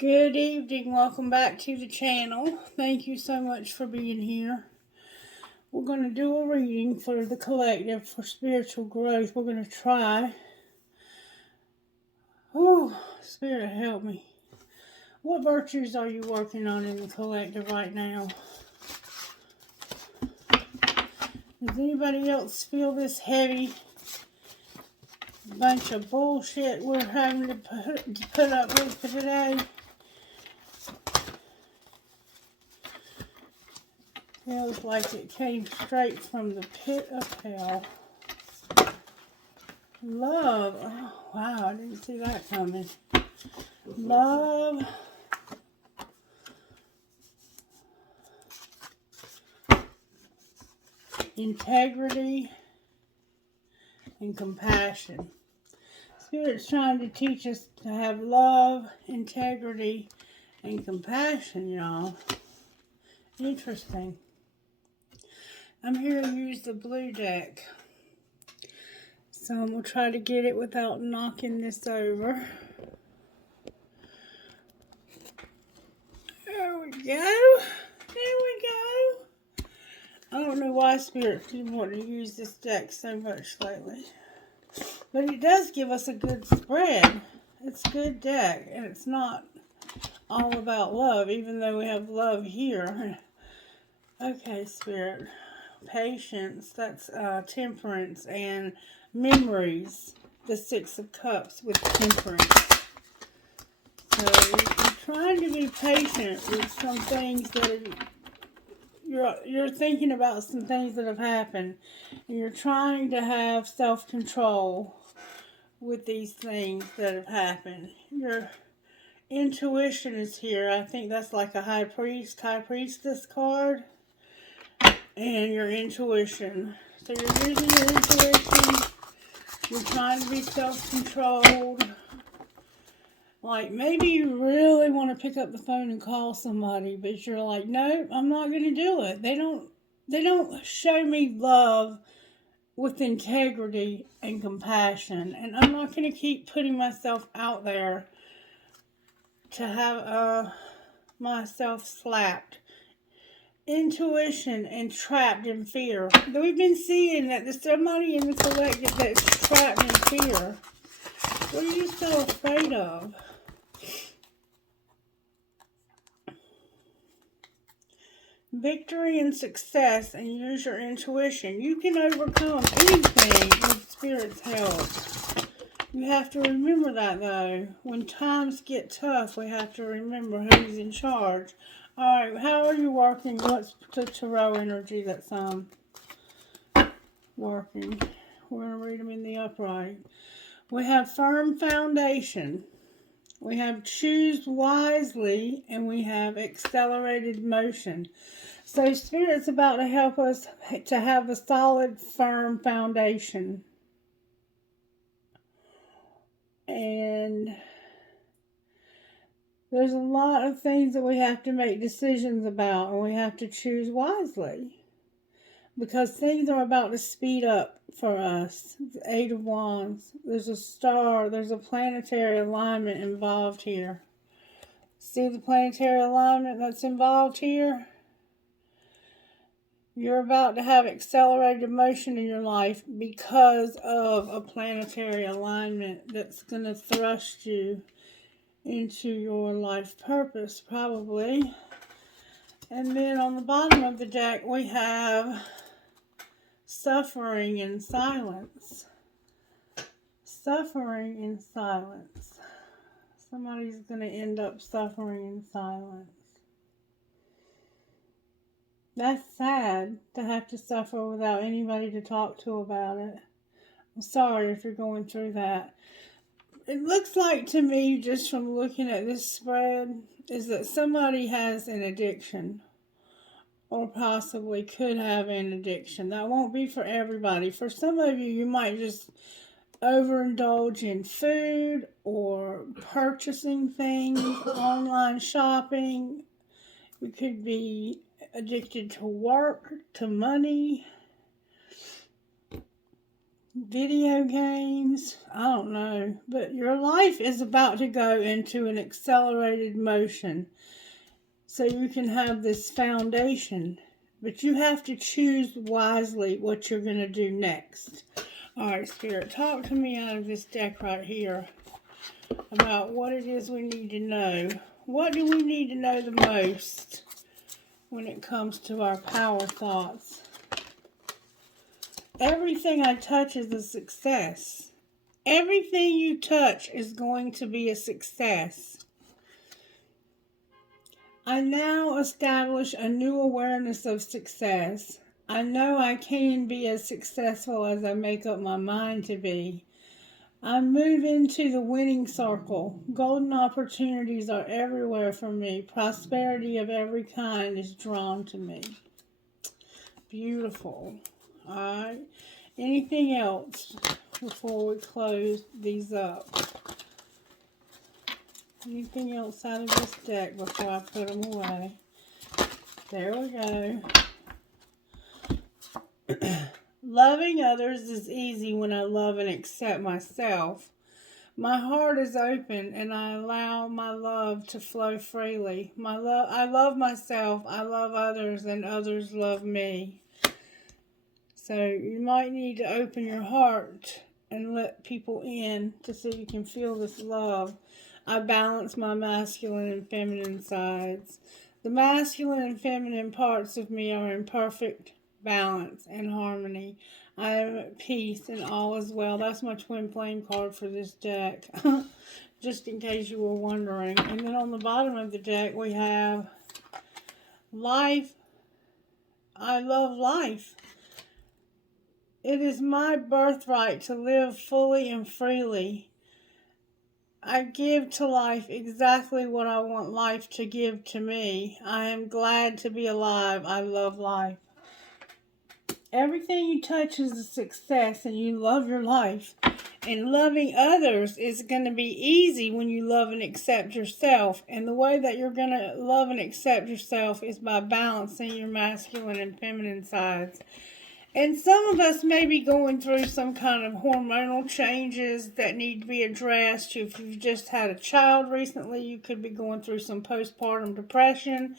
Good evening. Welcome back to the channel. Thank you so much for being here. We're going to do a reading for the collective for spiritual growth. We're going to try. Oh, Spirit, help me. What virtues are you working on in the collective right now? Does anybody else feel this heavy bunch of bullshit we're having to put up with for today? Feels like it came straight from the pit of hell. Love. Oh, wow, I didn't see that coming. Love. Integrity. And compassion. Spirit's trying to teach us to have love, integrity, and compassion, y'all. Interesting. I'm here to use the blue deck. So I'm going to try to get it without knocking this over. There we go. There we go. I don't know why Spirit didn't want to use this deck so much lately. But it does give us a good spread. It's a good deck. And it's not all about love, even though we have love here. Okay, Spirit. Patience, that's temperance, and memories, the Six of Cups with temperance. So you're trying to be patient with some things that you're thinking about some things that have happened, and you're trying to have self-control with these things that have happened. Your intuition is here. I think that's like a high priestess card. And your intuition. So you're using your intuition. You're trying to be self-controlled. Like, maybe you really want to pick up the phone and call somebody, but you're like, no, I'm not going to do it. They don't show me love with integrity and compassion. And I'm not going to keep putting myself out there to have myself slapped. Intuition and trapped in fear. We've been seeing that there's somebody in the collective that's trapped in fear. What are you so afraid of? Victory and success, and use your intuition. You can overcome anything with Spirit's help. You have to remember that, though. When times get tough, we have to remember who's in charge. Alright, how are you working? What's the tarot energy that's working? We're going to read them in the upright. We have firm foundation. We have choose wisely. And we have accelerated motion. So Spirit's about to help us to have a solid, firm foundation. And there's a lot of things that we have to make decisions about, and we have to choose wisely. Because things are about to speed up for us. The Eight of Wands. There's a star. There's a planetary alignment involved here. See the planetary alignment that's involved here? You're about to have accelerated motion in your life because of a planetary alignment that's going to thrust you into your life purpose, probably. And then on the bottom of the deck, we have suffering in silence. Suffering in silence. Somebody's going to end up suffering in silence. That's sad to have to suffer without anybody to talk to about it. I'm sorry if you're going through that. It looks like to me, just from looking at this spread, is that somebody has an addiction. Or possibly could have an addiction. That won't be for everybody. For some of you, you might just overindulge in food or purchasing things, online shopping. You could be addicted to work, to money. video games, I don't know. But your life is about to go into an accelerated motion. So you can have this foundation. But you have to choose wisely what you're going to do next. Alright, Spirit, talk to me out of this deck right here about what it is we need to know. What do we need to know the most when it comes to our power thoughts? Everything I touch is a success. Everything you touch is going to be a success. I now establish a new awareness of success. I know I can be as successful as I make up my mind to be. I move into the winning circle. Golden opportunities are everywhere for me. Prosperity of every kind is drawn to me. Beautiful. Alright. Anything else before we close these up? Anything else out of this deck before I put them away? There we go. Loving others is easy when I love and accept myself. My heart is open and I allow my love to flow freely. I love myself, I love others, and others love me. So you might need to open your heart and let people in to so you can feel this love. I balance my masculine and feminine sides. The masculine and feminine parts of me are in perfect balance and harmony. I am at peace and all is well. That's my twin flame card for this deck. Just in case you were wondering. And then on the bottom of the deck we have life. I love life. It is my birthright to live fully and freely. I give to life exactly what I want life to give to me. I am glad to be alive. I love life. Everything you touch is a success and you love your life. And loving others is going to be easy when you love and accept yourself. And the way that you're going to love and accept yourself is by balancing your masculine and feminine sides. And some of us may be going through some kind of hormonal changes that need to be addressed. If you've just had a child recently, you could be going through some postpartum depression.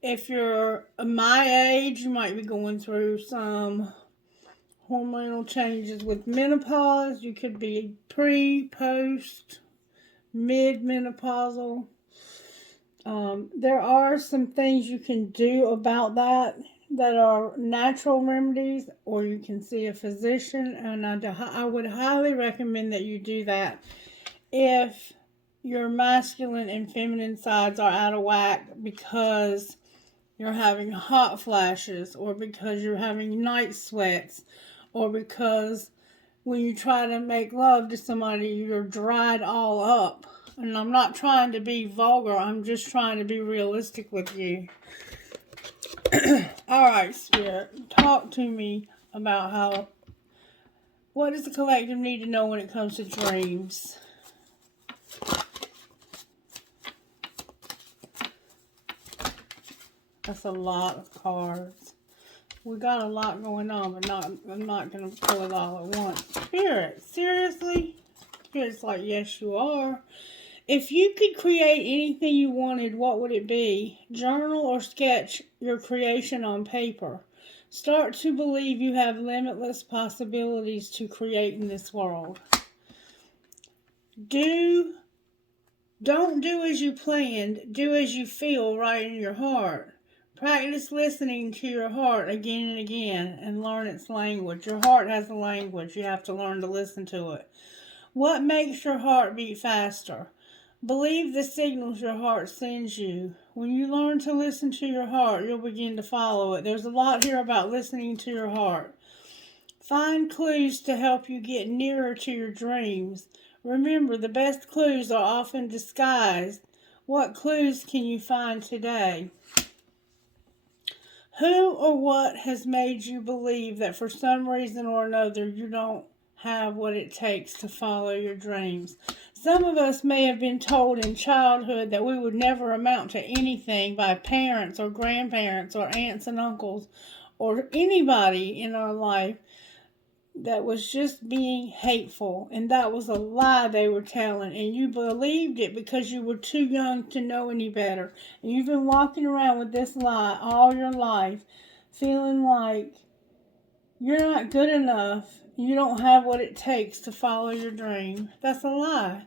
If you're my age, you might be going through some hormonal changes with menopause. You could be pre, post, mid-menopausal. There are some things you can do about that are natural remedies, or you can see a physician, and I would highly recommend that you do that if your masculine and feminine sides are out of whack because you're having hot flashes, or because you're having night sweats, or because when you try to make love to somebody, you're dried all up. And I'm not trying to be vulgar, I'm just trying to be realistic with you. Alright, Spirit, talk to me about what does the collective need to know when it comes to dreams? That's a lot of cards. We got a lot going on, but I'm not going to pull it all at once. Spirit, seriously? Spirit's like, yes, you are. If you could create anything you wanted, what would it be? Journal or sketch your creation on paper. Start to believe you have limitless possibilities to create in this world. Don't do as you planned. Do as you feel right in your heart. Practice listening to your heart again and again and learn its language. Your heart has a language. You have to learn to listen to it. What makes your heart beat faster? Believe the signals your heart sends you. When you learn to listen to your heart, you'll begin to follow it. There's a lot here about listening to your heart. Find clues to help you get nearer to your dreams. Remember, the best clues are often disguised. What clues can you find today? Who or what has made you believe that for some reason or another you don't have what it takes to follow your dreams? Some of us may have been told in childhood that we would never amount to anything by parents or grandparents or aunts and uncles or anybody in our life. that was just being hateful, and that was a lie they were telling, and you believed it because you were too young to know any better. And you've been walking around with this lie all your life, feeling like you're not good enough, you don't have what it takes to follow your dream. That's a lie.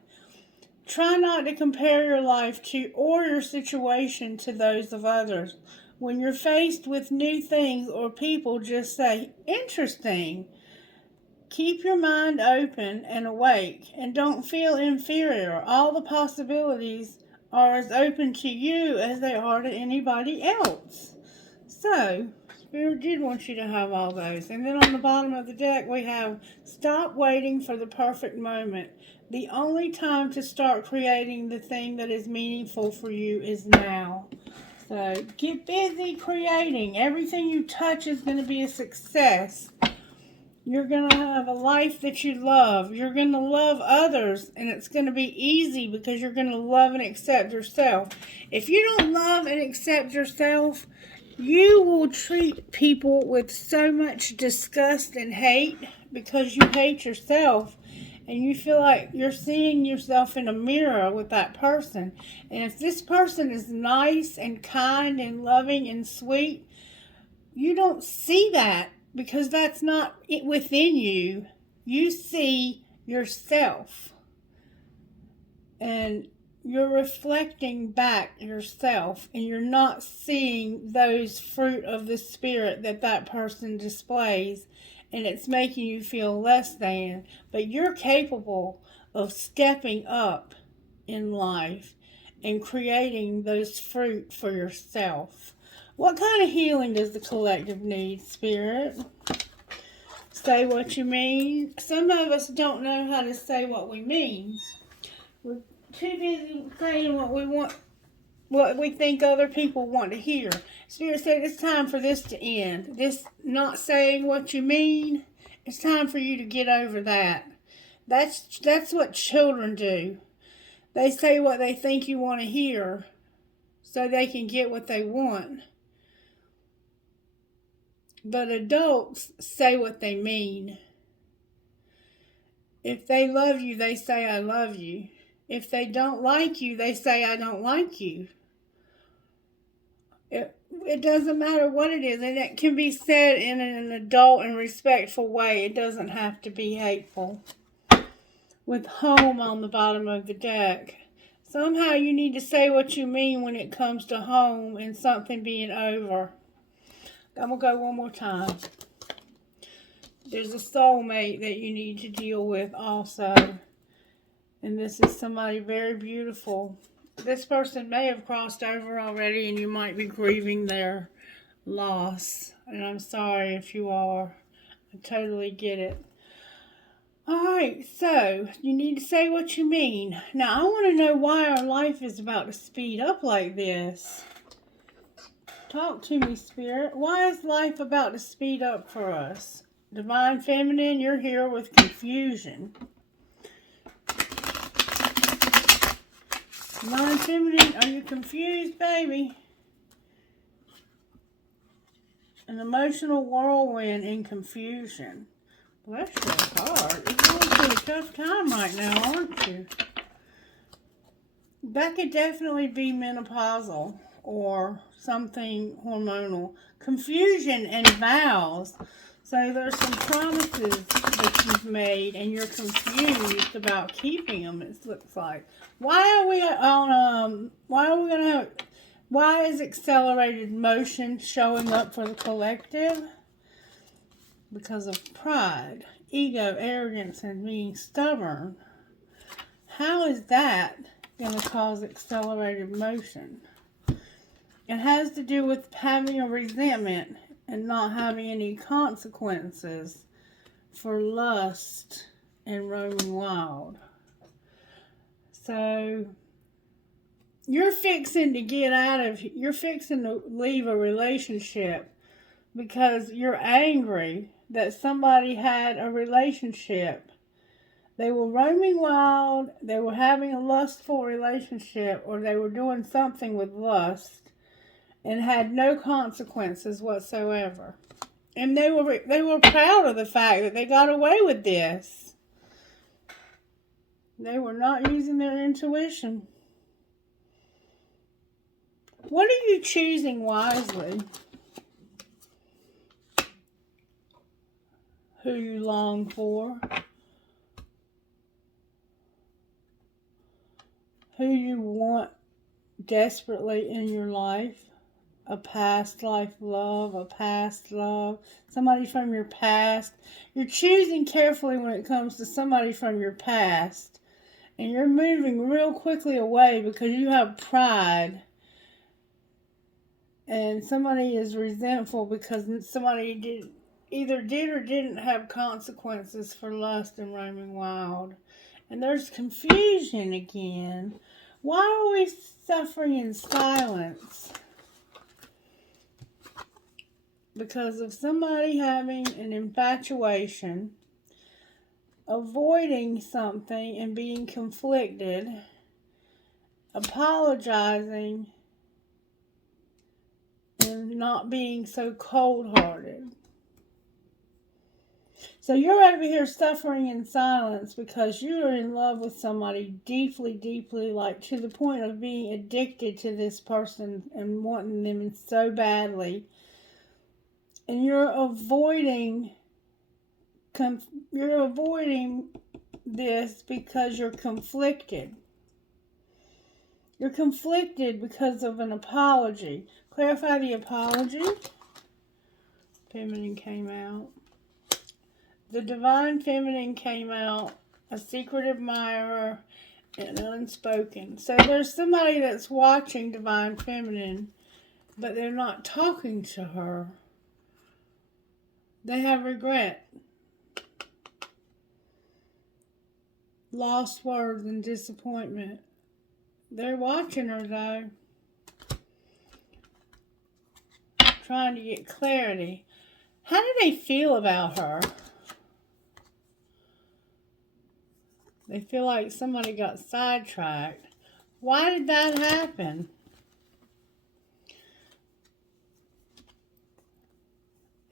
Try not to compare your life to or your situation to those of others. When you're faced with new things or people, just say, interesting. Keep your mind open and awake, and don't feel inferior. All the possibilities are as open to you as they are to anybody else. So, Spirit did want you to have all those. And then on the bottom of the deck, we have stop waiting for the perfect moment. The only time to start creating the thing that is meaningful for you is now. So, get busy creating. Everything you touch is going to be a success. You're going to have a life that you love. You're going to love others, and it's going to be easy because you're going to love and accept yourself. If you don't love and accept yourself, you will treat people with so much disgust and hate because you hate yourself, and you feel like you're seeing yourself in a mirror with that person. And if this person is nice and kind and loving and sweet, you don't see that because that's not it within you. You see yourself, and you're reflecting back yourself, and you're not seeing those fruit of the Spirit that person displays, and it's making you feel less than. But you're capable of stepping up in life and creating those fruit for yourself. What kind of healing does the collective need, Spirit? Say what you mean. Some of us don't know how to say what we mean. We're too busy saying what we want, what we think other people want to hear. Spirit said it's time for this to end. This not saying what you mean, it's time for you to get over that. That's what children do. They say what they think you want to hear so they can get what they want. But adults say what they mean. If they love you, they say, I love you. If they don't like you, they say, I don't like you. It doesn't matter what it is, and it can be said in an adult and respectful way. It doesn't have to be hateful. With home on the bottom of the deck. Somehow you need to say what you mean when it comes to home and something being over. I'm going to go one more time. There's a soulmate that you need to deal with also. And this is somebody very beautiful. This person may have crossed over already, and you might be grieving their loss. And I'm sorry if you are. I totally get it. Alright, so you need to say what you mean. Now, I want to know why our life is about to speed up like this. Talk to me, Spirit. Why is life about to speed up for us? Divine Feminine, you're here with confusion. Divine Feminine, are you confused, baby? An emotional whirlwind in confusion. Bless your heart. You're going through a tough time right now, aren't you? That could definitely be menopausal or something hormonal. Confusion and vows. So there's some promises that you've made and you're confused about keeping them, it looks like. Why is accelerated motion showing up for the collective? Because of pride, ego, arrogance, and being stubborn. How is that going to cause accelerated motion? It has to do with having a resentment and not having any consequences for lust and roaming wild. So you're fixing to leave a relationship because you're angry that somebody had a relationship. They were roaming wild, they were having a lustful relationship, or they were doing something with lust and had no consequences whatsoever. And they were proud of the fact that they got away with this. They were not using their intuition. What are you choosing wisely? Who you long for? Who you want desperately in your life? A past life love, a past love, somebody from your past. You're choosing carefully when it comes to somebody from your past. And you're moving real quickly away because you have pride. And somebody is resentful because somebody either did or didn't have consequences for lust and roaming wild. And there's confusion again. Why are we suffering in silence? Because of somebody having an infatuation, avoiding something and being conflicted, apologizing, and not being so cold-hearted. So you're over here suffering in silence because you're in love with somebody deeply, deeply, like to the point of being addicted to this person and wanting them so badly. And you're avoiding this because you're conflicted. You're conflicted because of an apology. Clarify the apology. Feminine came out. The divine feminine came out. A secret admirer and unspoken. So there's somebody that's watching divine feminine, but they're not talking to her. They have regret. Lost words and disappointment. They're watching her though. Trying to get clarity. How do they feel about her? They feel like somebody got sidetracked. Why did that happen?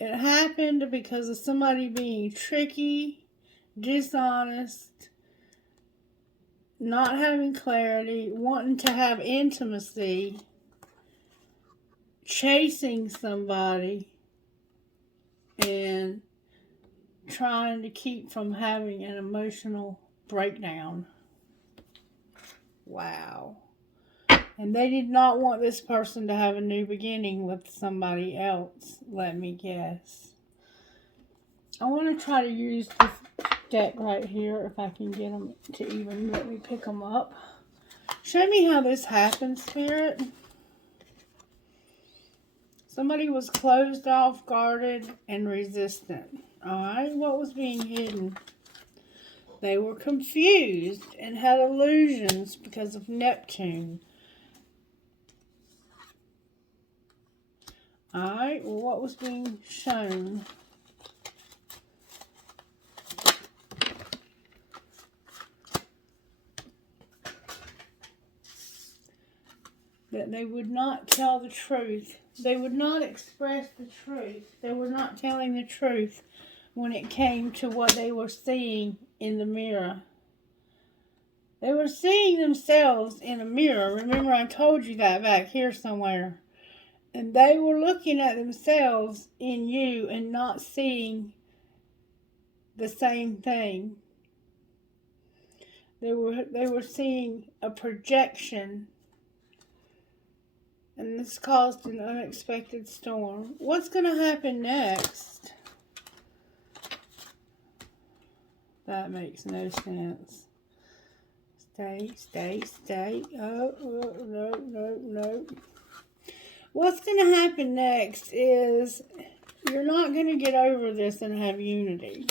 It happened because of somebody being tricky, dishonest, not having clarity, wanting to have intimacy, chasing somebody, and trying to keep from having an emotional breakdown. Wow. And they did not want this person to have a new beginning with somebody else, let me guess. I want to try to use this deck right here if I can get them to even let me pick them up. Show me how this happened, Spirit. Somebody was closed off, guarded, and resistant. Alright, what was being hidden? They were confused and had illusions because of Neptune. Alright, well, what was being shown? That they would not tell the truth. They would not express the truth. They were not telling the truth when it came to what they were seeing in the mirror. They were seeing themselves in a mirror. Remember, I told you that back here somewhere. And they were looking at themselves in you and not seeing the same thing. They were seeing a projection. And this caused an unexpected storm. What's going to happen next? That makes no sense. Stay. Oh, no. What's going to happen next is you're not going to get over this and have unity.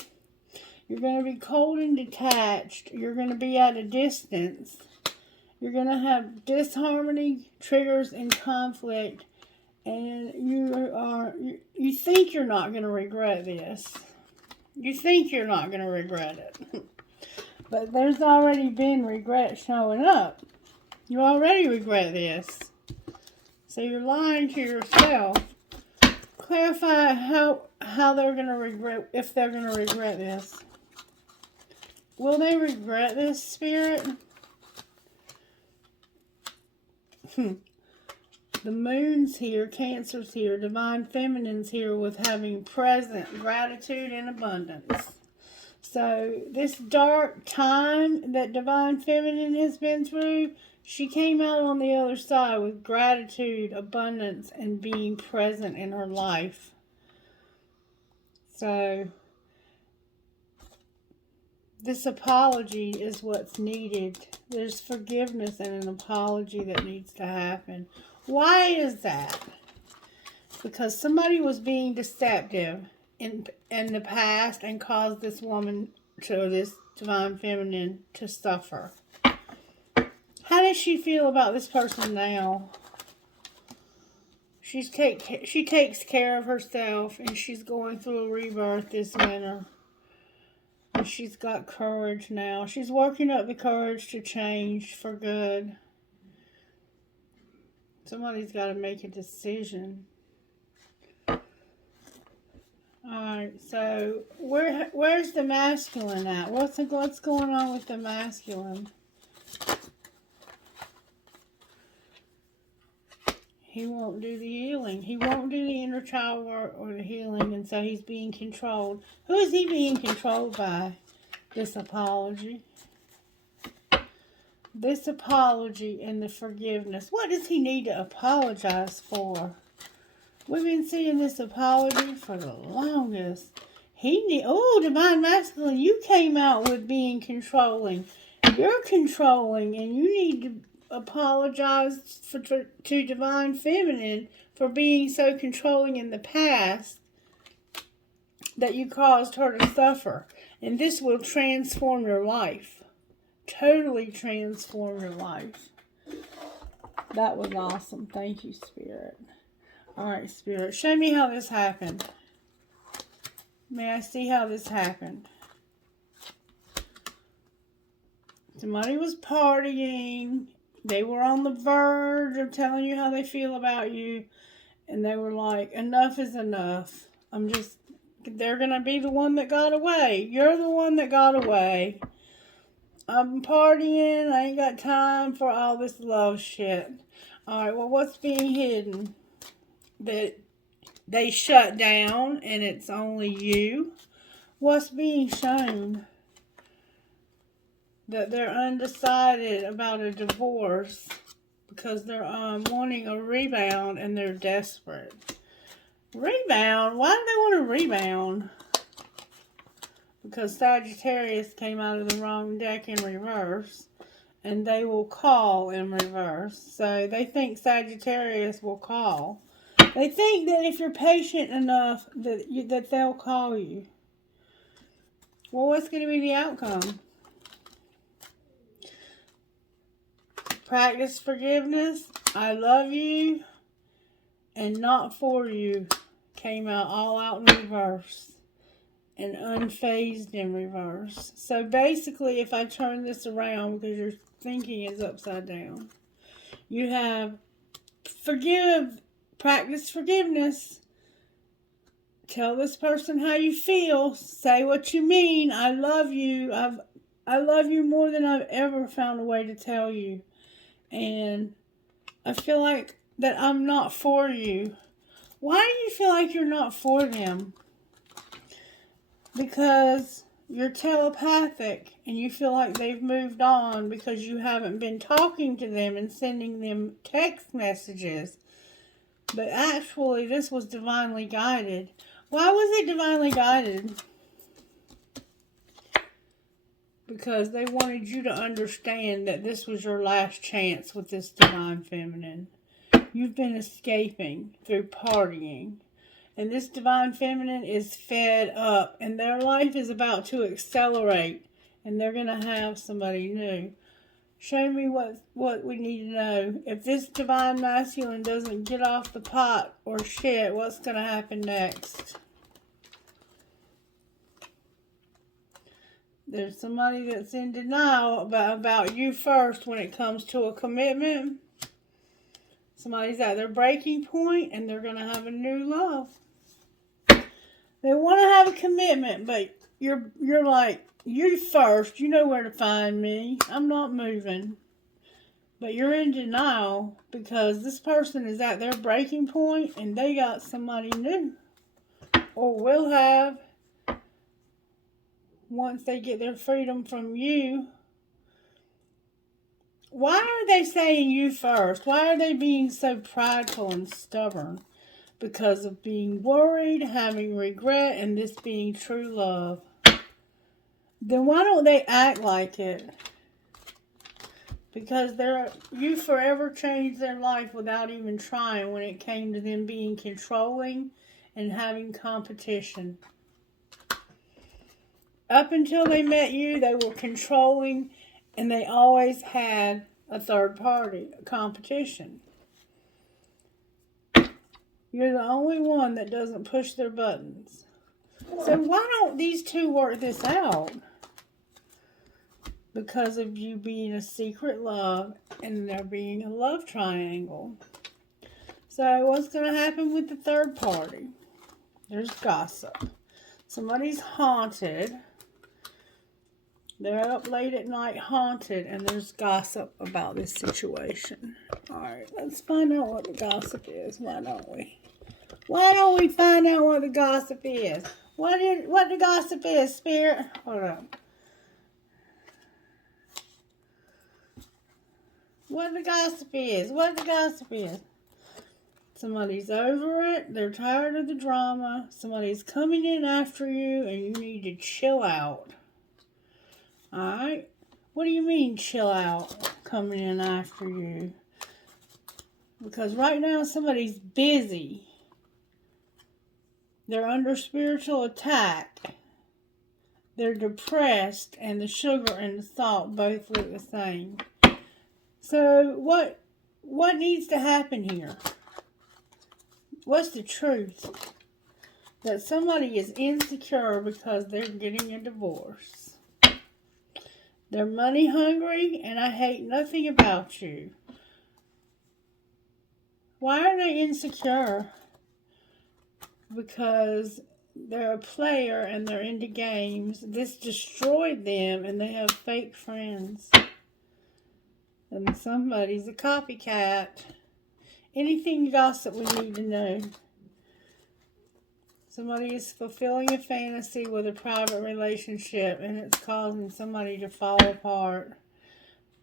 You're going to be cold and detached. You're going to be at a distance. You're going to have disharmony, triggers, and conflict. And you think you're not going to regret this. You think you're not going to regret it. But there's already been regret showing up. You already regret this. So you're lying to yourself. Clarify how they're going to regret, if they're going to regret this. Will they regret this, Spirit? The moon's here, Cancer's here, Divine Feminine's here with having present, gratitude, and abundance. So this dark time that Divine Feminine has been through, she came out on the other side with gratitude, abundance, and being present in her life. So this apology is what's needed. There's forgiveness and an apology that needs to happen. Why is that? Because somebody was being deceptive in the past and caused this woman, to this Divine Feminine, to suffer. How does she feel about this person now? She takes care of herself, and she's going through a rebirth this winter. And she's got courage now. She's working up the courage to change for good. Somebody's got to make a decision. Alright, so where's the masculine at? What's going on with the masculine? He won't do the healing. He won't do the inner child work or the healing, and so he's being controlled. Who is he being controlled by? This apology. This apology and the forgiveness. What does he need to apologize for? We've been seeing this apology for the longest. Divine Masculine, you came out with being controlling. You're controlling, and you need to apologize to Divine Feminine for being so controlling in the past that you caused her to suffer. And this will transform your life. Totally transform your life. That was awesome. Thank you, Spirit. Alright, Spirit. Show me how this happened. May I see how this happened? Somebody was partying. They were on the verge of telling you how they feel about you. And they were like, enough is enough. They're going to be the one that got away. You're the one that got away. I'm partying. I ain't got time for all this love shit. Alright, well, what's being hidden? That they shut down and it's only you. What's being shown? That they're undecided about a divorce because they're wanting a rebound and they're desperate. Rebound? Why do they want a rebound? Because Sagittarius came out of the wrong deck in reverse, and they will call in reverse. So they think Sagittarius will call. They think that if you're patient enough that they'll call you. Well, what's going to be the outcome? Practice forgiveness. I love you and not for you came out all out in reverse and unfazed in reverse. So basically, if I turn this around, because your thinking is upside down, you have practice forgiveness. Tell this person how you feel. Say what you mean. I love you. I love you more than I've ever found a way to tell you. And I feel like that I'm not for you. Why do you feel like you're not for them? Because you're telepathic and you feel like they've moved on because you haven't been talking to them and sending them text messages. But actually, this was divinely guided. Why was it divinely guided? Because they wanted you to understand that this was your last chance with this Divine Feminine. You've been escaping through partying. And this Divine Feminine is fed up. And their life is about to accelerate. And they're going to have somebody new. Show me what we need to know. If this Divine Masculine doesn't get off the pot or shit, what's going to happen next? There's somebody that's in denial about you first when it comes to a commitment. Somebody's at their breaking point and they're going to have a new love. They want to have a commitment, but you're like, you first. You know where to find me. I'm not moving. But you're in denial because this person is at their breaking point and they got somebody new. Or will have once they get their freedom from you. Why are they saying you first? Why are they being so prideful and stubborn? Because of being worried, having regret, and this being true love. Then why don't they act like it? Because you forever changed their life without even trying when it came to them being controlling and having competition. Up until they met you, they were controlling and they always had a third party, a competition. You're the only one that doesn't push their buttons. So why don't these two work this out? Because of you being a secret love and there being a love triangle. So what's going to happen with the third party? There's gossip. Somebody's haunted. They're up late at night haunted and there's gossip about this situation. Alright, let's find out what the gossip is. Why don't we? Why don't we find out what the gossip is? What the gossip is, Spirit? Hold on. What the gossip is? What the gossip is? Somebody's over it. They're tired of the drama. Somebody's coming in after you and you need to chill out. Alright? What do you mean chill out coming in after you? Because right now somebody's busy. They're under spiritual attack. They're depressed and the sugar and the salt both look the same. So what needs to happen here? What's the truth? That somebody is insecure because they're getting a divorce. They're money hungry and I hate nothing about you. Why are they insecure? Because they're a player and they're into games. This destroyed them and they have fake friends. And somebody's a copycat. Anything gossip we need to know. Somebody is fulfilling a fantasy with a private relationship and it's causing somebody to fall apart.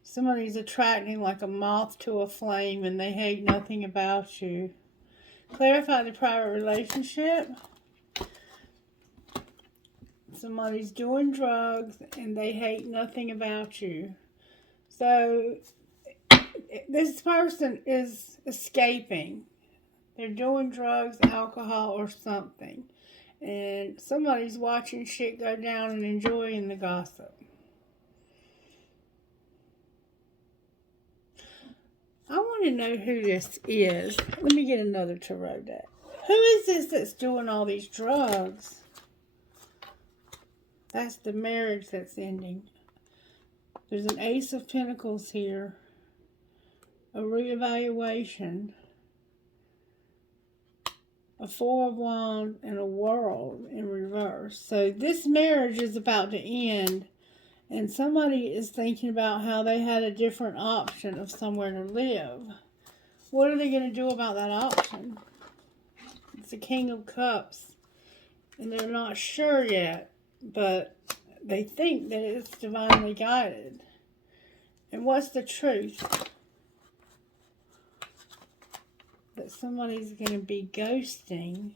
Somebody's attracting like a moth to a flame and they hate nothing about you. Clarify the private relationship. Somebody's doing drugs and they hate nothing about you. So this person is escaping. They're doing drugs, alcohol, or something. And somebody's watching shit go down and enjoying the gossip. I want to know who this is. Let me get another tarot deck. Who is this that's doing all these drugs? That's the marriage that's ending. There's an Ace of Pentacles here. A reevaluation. A Four of Wands and a World in reverse. So this marriage is about to end. And somebody is thinking about how they had a different option of somewhere to live. What are they going to do about that option? It's the King of Cups. And they're not sure yet. But they think that it's divinely guided. And what's the truth? That somebody's going to be ghosting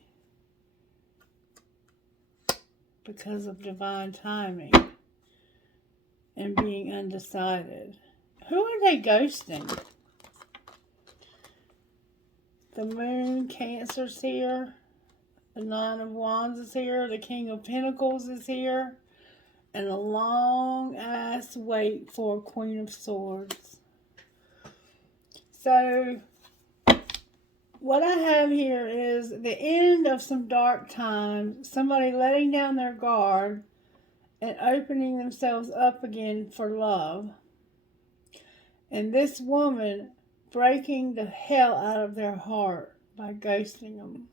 because of divine timing and being undecided. Who are they ghosting? The Moon, Cancer's here. The Nine of Wands is here. The King of Pentacles is here. And a long ass wait for Queen of Swords. So what I have here is the end of some dark time, somebody letting down their guard and opening themselves up again for love. And this woman breaking the hell out of their heart by ghosting them.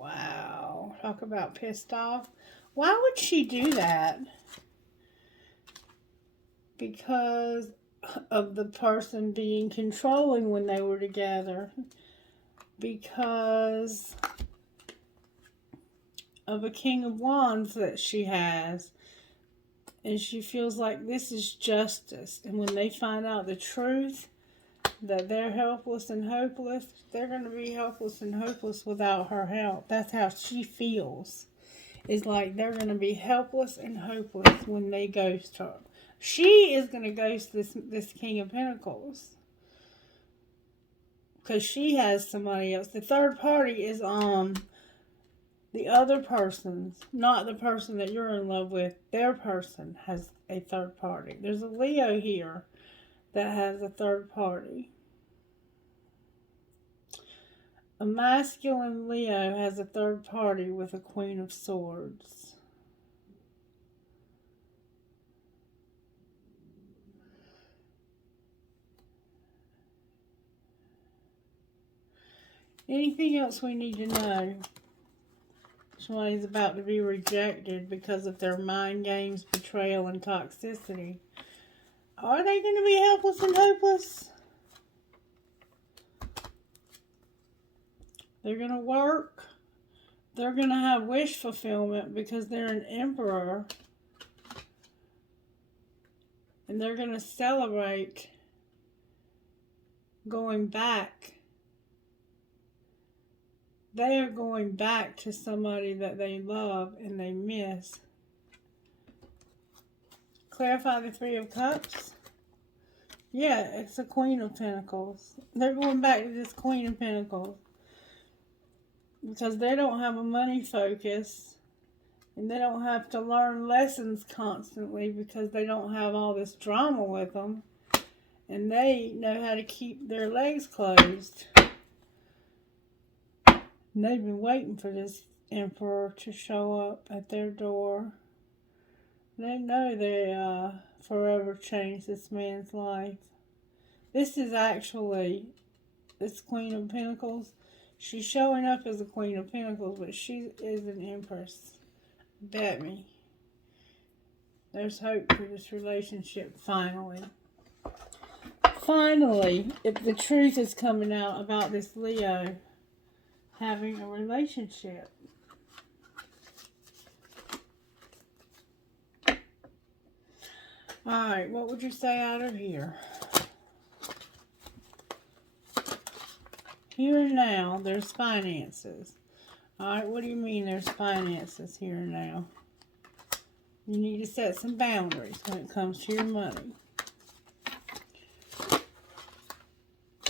Wow. Talk about pissed off. Why would she do that? Because of the person being controlling when they were together. Because of a King of Wands that she has. And she feels like this is justice. And when they find out the truth, that they're helpless and hopeless, they're going to be helpless and hopeless without her help. That's how she feels. It's like they're going to be helpless and hopeless when they ghost her. She is going to ghost this King of Pentacles. Because she has somebody else. The third party is the other person's, not the person that you're in love with. Their person has a third party. There's a Leo here that has a third party. A masculine Leo has a third party with a Queen of Swords. Anything else we need to know? Somebody's about to be rejected because of their mind games, betrayal, and toxicity. Are they going to be helpless and hopeless? They're going to work. They're going to have wish fulfillment because they're an emperor. And they're going to celebrate going back. They are going back to somebody that they love and they miss. Clarify the Three of Cups. Yeah, it's a Queen of Pentacles. They're going back to this Queen of Pentacles. Because they don't have a money focus. And they don't have to learn lessons constantly because they don't have all this drama with them. And they know how to keep their legs closed. And they've been waiting for this emperor to show up at their door. They know they forever changed this man's life. This is actually this Queen of Pentacles. She's showing up as a Queen of Pentacles, but she is an Empress. Bet me. There's hope for this relationship finally. Finally, if the truth is coming out about this Leo having a relationship. Alright, what would you say out of here? Here and now, there's finances. Alright, what do you mean there's finances here and now? You need to set some boundaries when it comes to your money.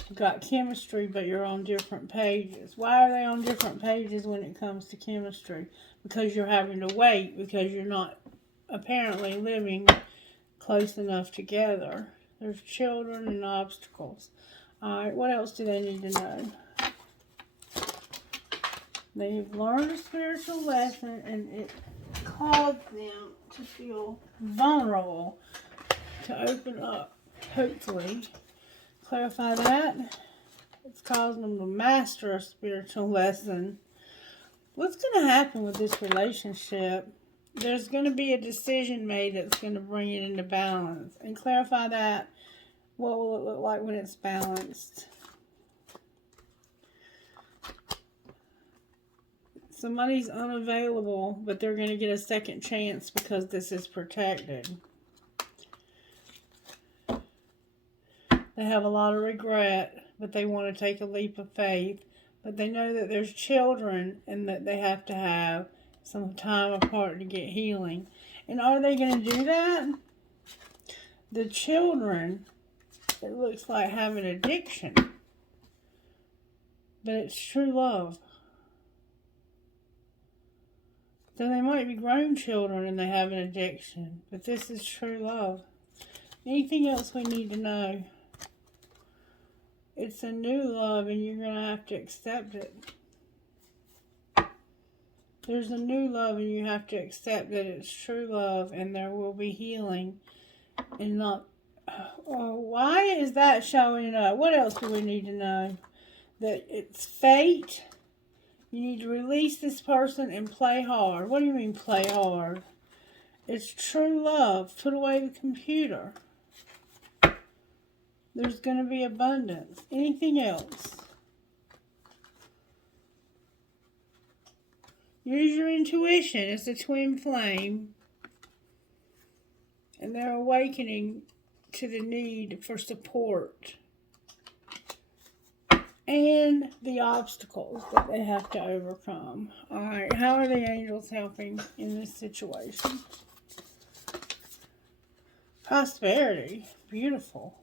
You've got chemistry, but you're on different pages. Why are they on different pages when it comes to chemistry? Because you're having to wait, because you're not apparently living close enough together. There's children and obstacles. Alright, what else do they need to know? They've learned a spiritual lesson and it caused them to feel vulnerable, to open up, hopefully. Clarify that. It's causing them to master a spiritual lesson. What's going to happen with this relationship? There's going to be a decision made that's going to bring it into balance. And clarify that. What will it look like when it's balanced? Somebody's unavailable, but they're going to get a second chance because this is protected. They have a lot of regret, but they want to take a leap of faith. But they know that there's children and that they have to have some time apart to get healing. And are they going to do that? The children, it looks like, have an addiction. But it's true love. So they might be grown children and they have an addiction. But this is true love. Anything else we need to know? It's a new love and you're going to have to accept it. There's a new love and you have to accept that it's true love and there will be healing. And not... Oh, why is that showing up? What else do we need to know? That it's fate You need to release this person and play hard. What do you mean play hard? It's true love. Put away the computer. There's going to be abundance. Anything else? Use your intuition. It's a twin flame. And they're awakening to the need for support. And the obstacles that they have to overcome. Alright, how are the angels helping in this situation? Prosperity. Beautiful.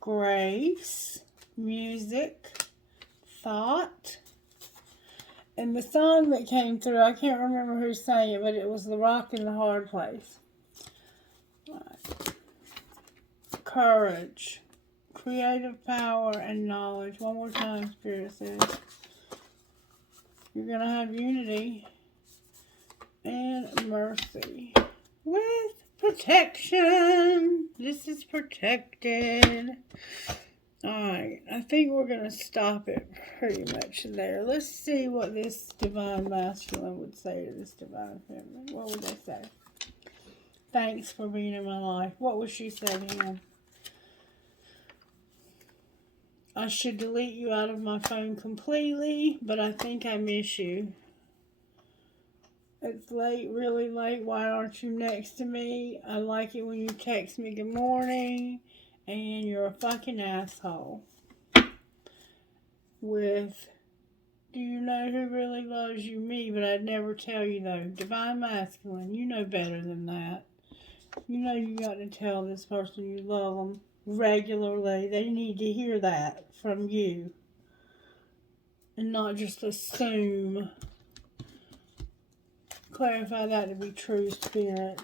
Grace. Music. Thought. And the song that came through, I can't remember who sang it, but it was The Rock in the Hard Place. Alright. Courage, creative power, and knowledge. One more time, Spirit says. You're going to have unity and mercy with protection. This is protected. Alright, I think we're going to stop it pretty much there. Let's see what this divine masculine would say to this divine feminine. What would they say? Thanks for being in my life. What would she say to him? I should delete you out of my phone completely, but I think I miss you. It's late, really late. Why aren't you next to me? I like it when you text me good morning, and you're a fucking asshole. With, do you know who really loves you? Me, but I'd never tell you though. Divine masculine, you know better than that. You know you got to tell this person you love them regularly. They need to hear that from you. And not just assume. Clarify that to be true, Spirit.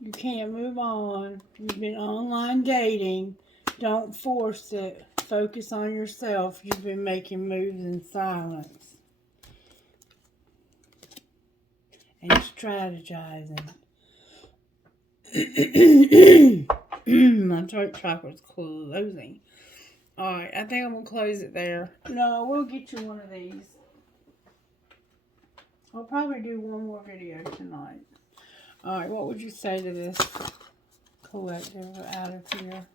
You can't move on. You've been online dating. Don't force it. Focus on yourself. You've been making moves in silence. And strategizing. My throat chakra's closing. Alright, I think I'm going to close it there. No, we'll get you one of these. I'll probably do one more video tonight. Alright, what would you say to this collective out of here?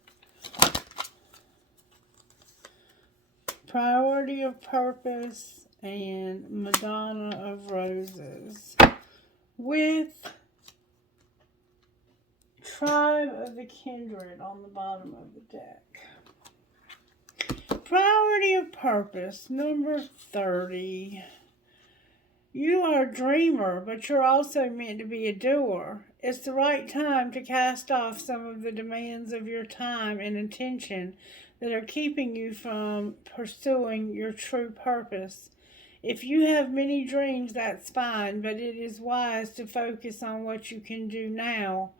Priority of Purpose and Madonna of Roses. With Tribe of the Kindred on the bottom of the deck. Priority of Purpose, number 30. You are a dreamer, but you're also meant to be a doer. It's the right time to cast off some of the demands of your time and attention that are keeping you from pursuing your true purpose. If you have many dreams, that's fine, but it is wise to focus on what you can do now.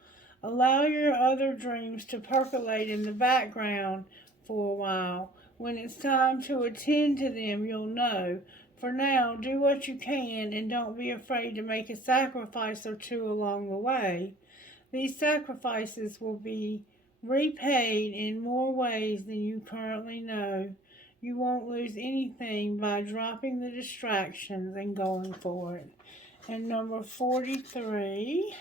Allow your other dreams to percolate in the background for a while. When it's time to attend to them, you'll know. For now, do what you can and don't be afraid to make a sacrifice or two along the way. These sacrifices will be repaid in more ways than you currently know. You won't lose anything by dropping the distractions and going for it. And number 43.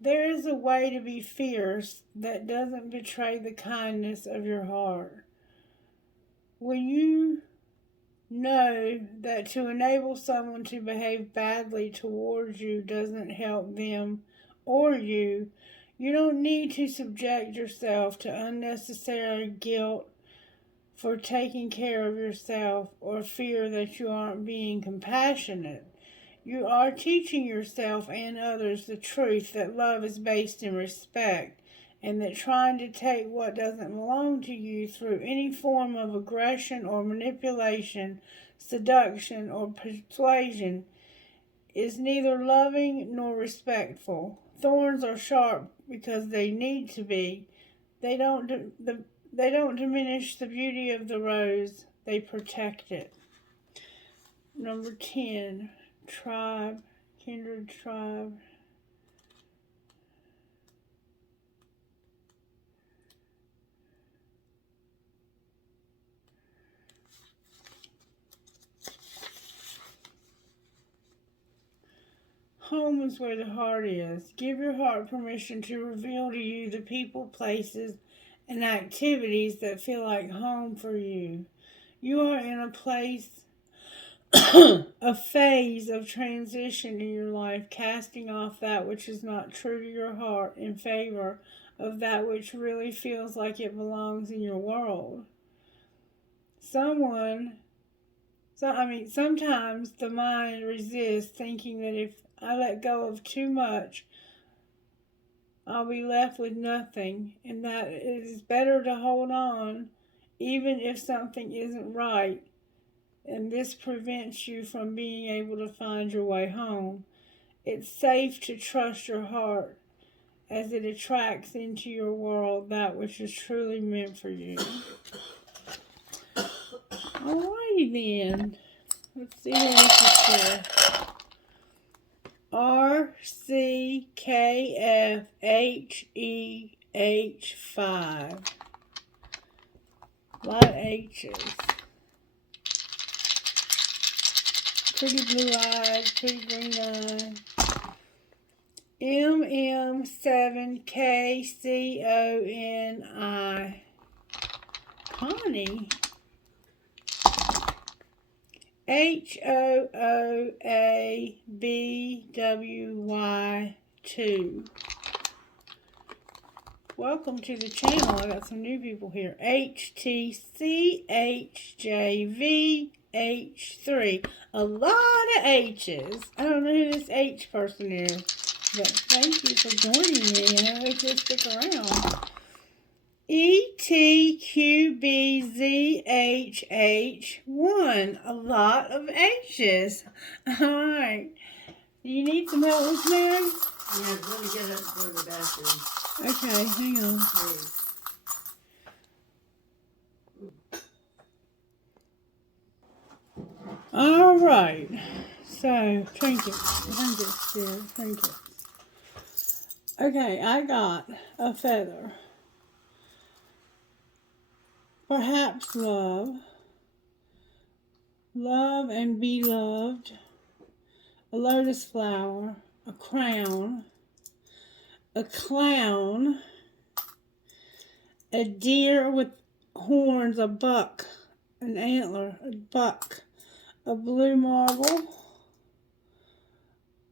There is a way to be fierce that doesn't betray the kindness of your heart. When you know that to enable someone to behave badly towards you doesn't help them or you, you don't need to subject yourself to unnecessary guilt for taking care of yourself or fear that you aren't being compassionate. You are teaching yourself and others the truth that love is based in respect, and that trying to take what doesn't belong to you through any form of aggression or manipulation, seduction or persuasion is neither loving nor respectful. Thorns are sharp because they need to be. They don't diminish the beauty of the rose they protect it. Number 10, tribe, kindred tribe. Home is where the heart is. Give your heart permission to reveal to you the people, places, and activities that feel like home for you. You are in a place, a phase of transition in your life, casting off that which is not true to your heart in favor of that which really feels like it belongs in your world. Sometimes the mind resists, thinking that if I let go of too much, I'll be left with nothing, and that it is better to hold on even if something isn't right, and this prevents you from being able to find your way home. It's safe to trust your heart as it attracts into your world that which is truly meant for you. Alrighty then. Let's see what this is for. RCKFHEH5. A lot of H's. Pretty blue eyes, pretty green eyes. MM7KCONI. Connie. HOOABWY2. Welcome to the channel. I got some new people here. HTCHJVH3. A lot of H's. I don't know who this H person is, but thank you for joining me, and I hope you'll stick around. ETQBZHH1. A lot of H's. Alright. Do you need some help with Mary? Yeah, let me get up and go to the bathroom. Okay, hang on. Please. Alright. So, trinkets. Okay, I got a feather. Perhaps love and be loved, a lotus flower, a crown, a clown, a deer with horns, a buck, an antler, a buck, a blue marble,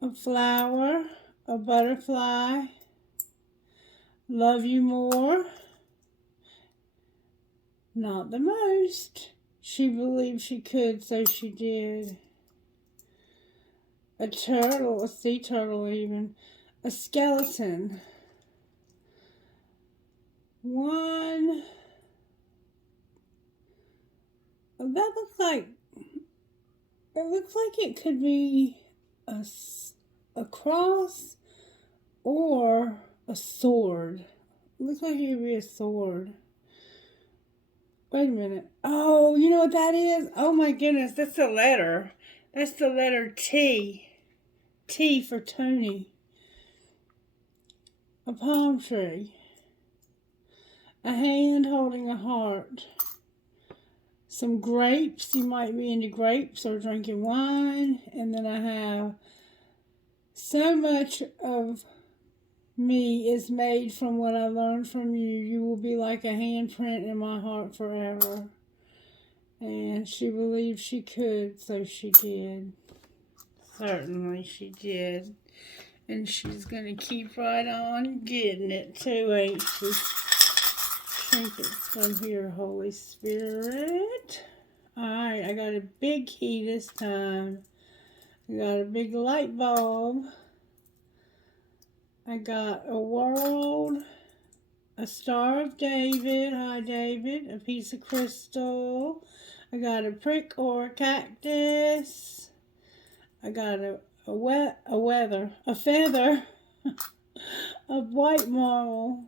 a flower, a butterfly, love you more. Not the most. She believed she could, so she did. A turtle, a sea turtle even. A skeleton. One. That looks like, it could be a cross or a sword. It looks like it could be a sword. Wait a minute. Oh, you know what that is? Oh my goodness, that's the letter. That's the letter T. T for Tony. A palm tree. A hand holding a heart. Some grapes. You might be into grapes or drinking wine. And then I have so much of me is made from what I learned from you. You will be like a handprint in my heart forever. And she believed she could, so she did. Certainly she did. And she's going to keep right on getting it too, ain't she? Trinkets from here, Holy Spirit. Alright, I got a big key this time. I got a big light bulb. I got a world, a Star of David, hi David, a piece of crystal. I got a prick or a cactus. I got a feather of white marble,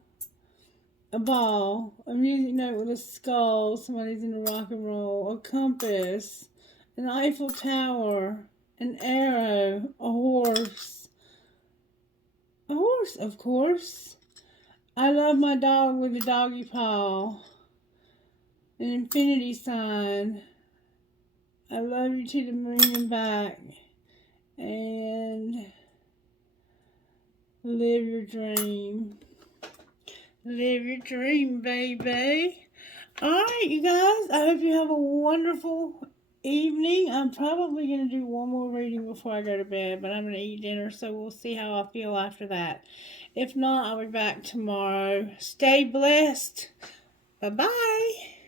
a ball, a music note with a skull, somebody's into rock and roll, a compass, an Eiffel Tower, an arrow, a horse. A horse, of course. I love my dog with a doggy paw, an infinity sign. I love you to the moon and back. And live your dream. Live your dream, baby. Alright, you guys. I hope you have a wonderful evening. I'm probably going to do one more reading before I go to bed, but I'm going to eat dinner, so we'll see how I feel after that. If not, I'll be back tomorrow. Stay blessed. Bye-bye.